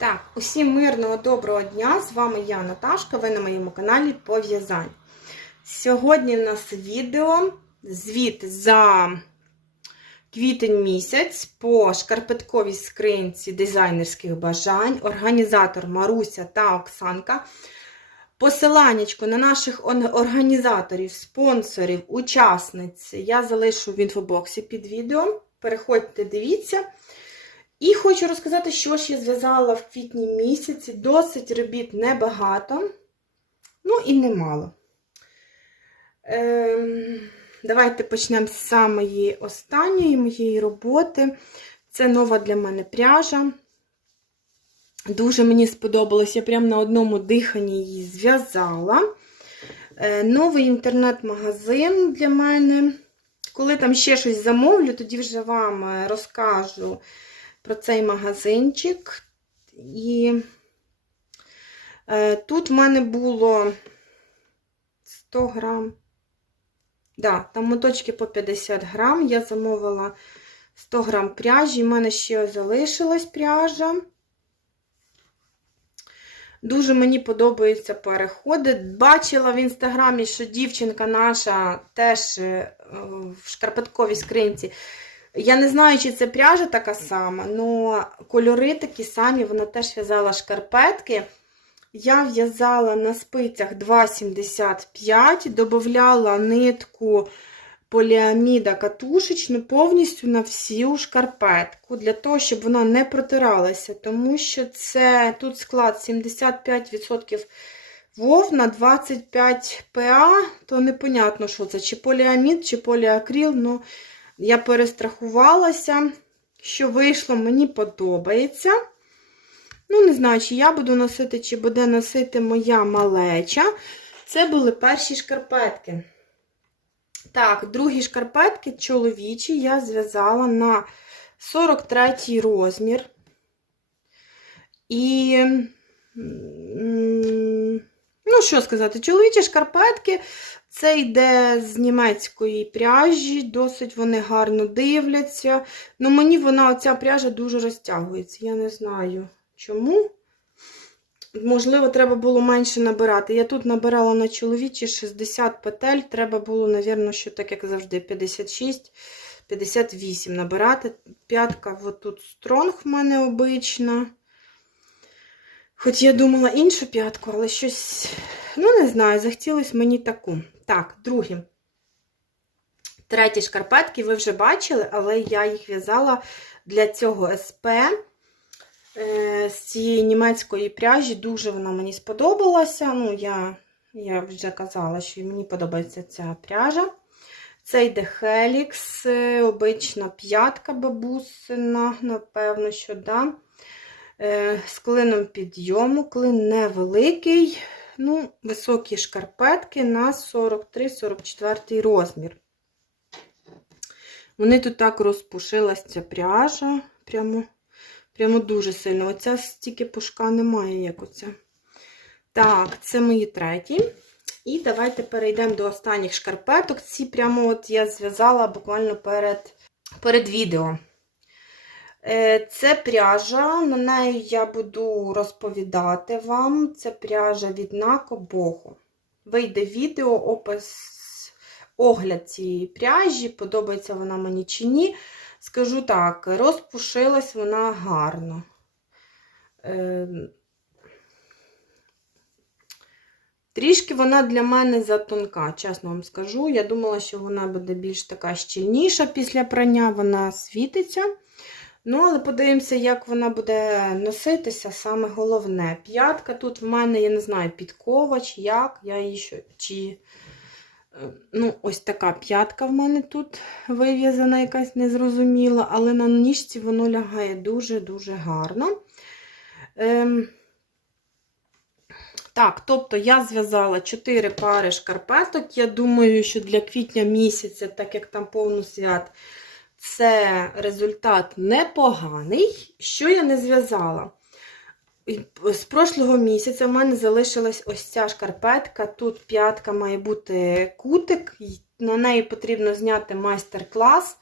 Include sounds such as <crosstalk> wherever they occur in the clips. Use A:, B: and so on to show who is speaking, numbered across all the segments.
A: Так, усім мирного доброго дня! З вами я, Наташка, ви на моєму каналі по в'язанню. Сьогодні в нас відео звіт за квітень місяць по шкарпетковій скринці дизайнерських бажань. Організатор Маруся та Оксанка. Посиланнячко на наших організаторів, спонсорів, учасниць я залишу в інфобоксі під відео. Переходьте, дивіться. І хочу розказати, що ж я зв'язала в квітні місяці. Досить робіт небагато, ну і немало. Ем, давайте почнемо з самої останньої моєї роботи. Це нова для мене пряжа. Дуже мені сподобалось, я прямо на одному диханні її зв'язала. Е, новий інтернет-магазин для мене. Коли там ще щось замовлю, тоді вже вам е, розкажу про цей магазинчик. І е, тут в мене було 100 грам. Да, там моточки по 50 грам. Я замовила 100 грам пряжі. У мене ще залишилась пряжа. Дуже мені подобаються переходи. Бачила в інстаграмі, що дівчинка наша теж е, в шкарпетковій скринці. Я не знаю, чи це пряжа така сама, але кольори такі самі, вона теж в'язала шкарпетки. Я в'язала на спицях 2,75, додавала нитку поліаміда катушечну повністю на всю шкарпетку, для того, щоб вона не протиралася, тому що це тут склад 75% вовна, 25 ПА, то непонятно, що це, чи поліамід, чи поліакрил, ну я перестрахувалася, що вийшло, мені подобається. Ну, не знаю, чи я буду носити, чи буде носити моя малеча. Це були перші шкарпетки. Так, другі шкарпетки чоловічі я зв'язала на 43 розмір. І, що сказати, чоловічі шкарпетки, це йде з німецької пряжі, досить вони гарно дивляться. Ну, мені вона, оця пряжа дуже розтягується. Я не знаю чому. Можливо, треба було менше набирати. Я тут набирала на чоловічі 60 петель. Треба було, мабуть, що так, як завжди, 56, 58 набирати. П'ятка от тут стронг в мене обична. Хоч я думала іншу п'ятку, але щось, ну, не знаю, захотілося мені таку. Так, другі. Треті шкарпетки ви вже бачили, але я їх в'язала для цього СП з цієї німецької пряжі. Дуже вона мені сподобалася. Ну, я, я вже казала, що мені подобається ця пряжа. Це йде Helix, обична п'ятка бабусина, напевно, що да. З клином підйому, клин невеликий, ну, високі шкарпетки на 43-44 розмір. Вони тут так розпушилась ця пряжа, прямо Прямо дуже сильно. Оця стільки пушка немає, як оця. Так, це мої треті. І давайте перейдемо до останніх шкарпеток. Ці прямо от я зв'язала буквально перед перед відео. Е, це пряжа, на неї я буду розповідати вам. Це пряжа від Нако Боху. Вийде відео, опис, огляд цієї пряжі, подобається вона мені чи ні. Скажу так, розпушилась вона гарно. Е, Трішки вона для мене затонка, чесно вам скажу. Я думала, що вона буде більш така щільніша після прання, вона світиться. Ну, але подивимося, як вона буде носитися, саме головне. П'ятка тут в мене, я не знаю, підкова, чи як, я її ще, чи Ну, ось така п'ятка в мене тут вив'язана, якась незрозуміла, але на ніжці воно лягає дуже-дуже гарно. Ем... Так, тобто я зв'язала 4 пари шкарпеток. Я думаю, що для квітня місяця, так як там повну свят, це результат непоганий. Що я не зв'язала? З прошлого місяця в мене залишилась ось ця шкарпетка. Тут п'ятка має бути кутик, на неї потрібно зняти майстер-клас.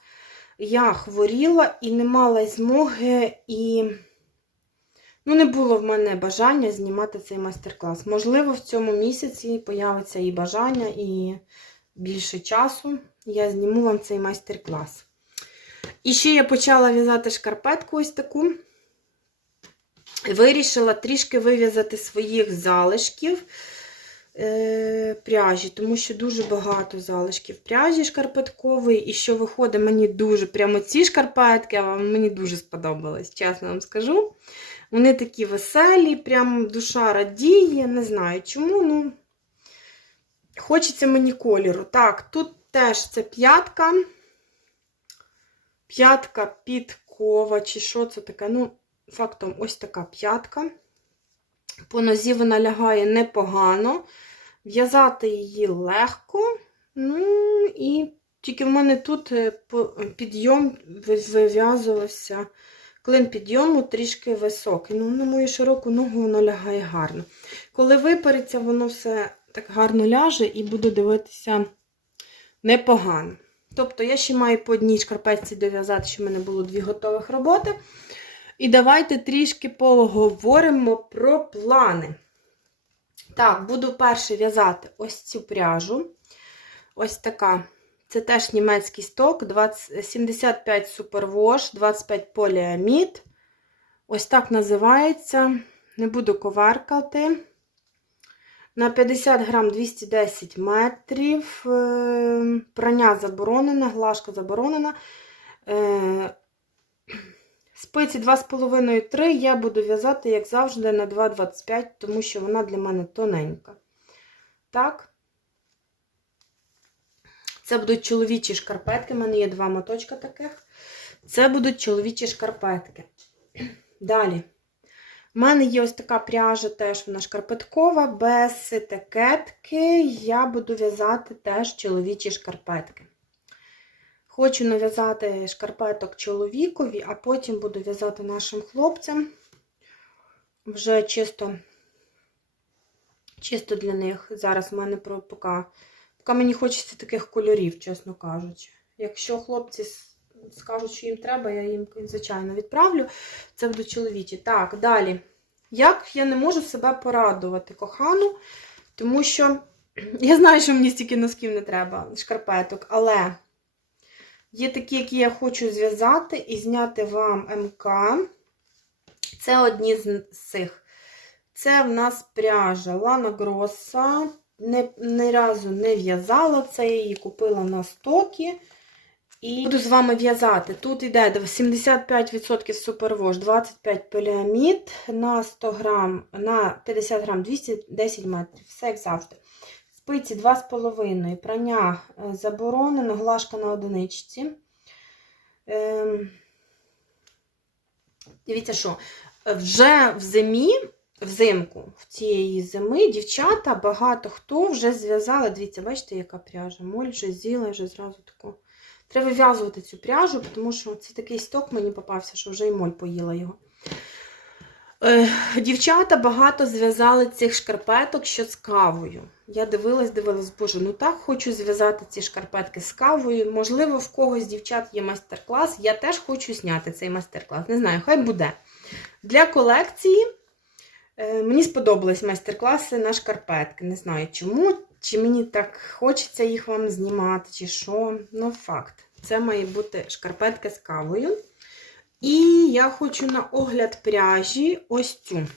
A: Я хворіла і не мала змоги і Ну, не було в мене бажання знімати цей майстер-клас. Можливо, в цьому місяці появиться і бажання, і більше часу. Я зніму вам цей майстер-клас. І ще я почала в'язати шкарпетку ось таку. Вирішила трішки вив'язати своїх залишків е, пряжі, тому що дуже багато залишків пряжі шкарпеткової. І що виходить, мені дуже прямо ці шкарпетки, мені дуже сподобались, чесно вам скажу. Вони такі веселі, прям душа радіє, не знаю чому. ну Хочеться мені кольору. Так, тут теж це п'ятка. П'ятка підкова, чи що це таке? Ну, фактом, ось така п'ятка. По нозі вона лягає непогано. В'язати її легко. Ну, і тільки в мене тут е, підйом вив'язувався. Клин підйому трішки високий. Ну, на мою широку ногу воно лягає гарно. Коли випереться, воно все так гарно ляже і буду дивитися непогано. Тобто я ще маю по одній шкарпетці дов'язати, щоб в мене було дві готових роботи. І давайте трішки поговоримо про плани. Так, буду перше в'язати ось цю пряжу. Ось така. Це теж німецький сток, 20, 75 супервош, 25 поліамід. Ось так називається. Не буду коваркати. На 50 грам 210 метрів. Е, Прання заборонене, глажка заборонена. Е, Спиці 2,5-3 я буду в'язати, як завжди, на 2,25, тому що вона для мене тоненька. Так. Це будуть чоловічі шкарпетки. У мене є два моточка таких. Це будуть чоловічі шкарпетки. Далі. У мене є ось така пряжа, теж вона шкарпеткова, без етикетки. Я буду в'язати теж чоловічі шкарпетки. Хочу нав'язати шкарпеток чоловікові, а потім буду в'язати нашим хлопцям. Вже чисто чисто для них. Зараз в мене поки, поки мені хочеться таких кольорів, чесно кажучи. Якщо хлопці скажуть, що їм треба, я їм, звичайно, відправлю. Це будуть чоловічі. Так, далі. Як я не можу себе порадувати кохану, тому що <clears throat> я знаю, що мені стільки носків не треба, шкарпеток, але. Є такі, які я хочу зв'язати і зняти вам МК. Це одні з цих. Це в нас пряжа Лана Гроса. Не, ні разу не в'язала це, я її купила на стокі. І буду з вами в'язати. Тут йде 75% супервош, 25 поліамід на 100 грам, на 50 грам 210 метрів. Все як завжди. Спиці 2,5, прання е, заборонено, глажка на одиничці. Ем, Дивіться, що е, вже в зимі, взимку, в цієї зими, дівчата, багато хто вже зв'язали. Дивіться, бачите, яка пряжа. Моль вже з'їла, вже зразу таку. Треба вив'язувати цю пряжу, тому що це такий сток мені попався, що вже і моль поїла його. Е, Дівчата багато зв'язали цих шкарпеток, що з кавою. Я дивилась, дивилась, боже, ну так хочу зв'язати ці шкарпетки з кавою. Можливо, в когось з дівчат є майстер-клас. Я теж хочу зняти цей майстер-клас. Не знаю, хай буде. Для колекції е, мені сподобались майстер-класи на шкарпетки. Не знаю чому, чи мені так хочеться їх вам знімати, чи що. Ну, факт. Це має бути шкарпетки з кавою. І я хочу на огляд пряжі ось цю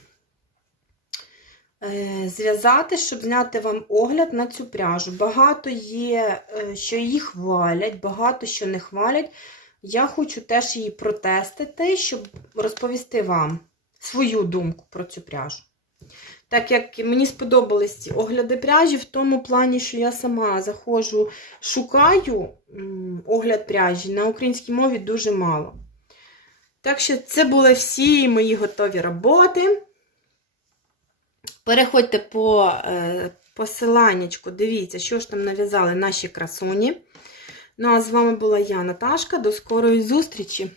A: е, зв'язати, щоб зняти вам огляд на цю пряжу. Багато є, е, що її хвалять, багато що не хвалять. Я хочу теж її протестити, щоб розповісти вам свою думку про цю пряжу. Так як мені сподобались ці огляди пряжі, в тому плані, що я сама заходжу, шукаю огляд пряжі на українській мові дуже мало. Так що це були всі мої готові роботи. Переходьте по е, посиланнячку, дивіться, що ж там нав'язали наші красуні. Ну, а з вами була я, Наташка. До скорої зустрічі!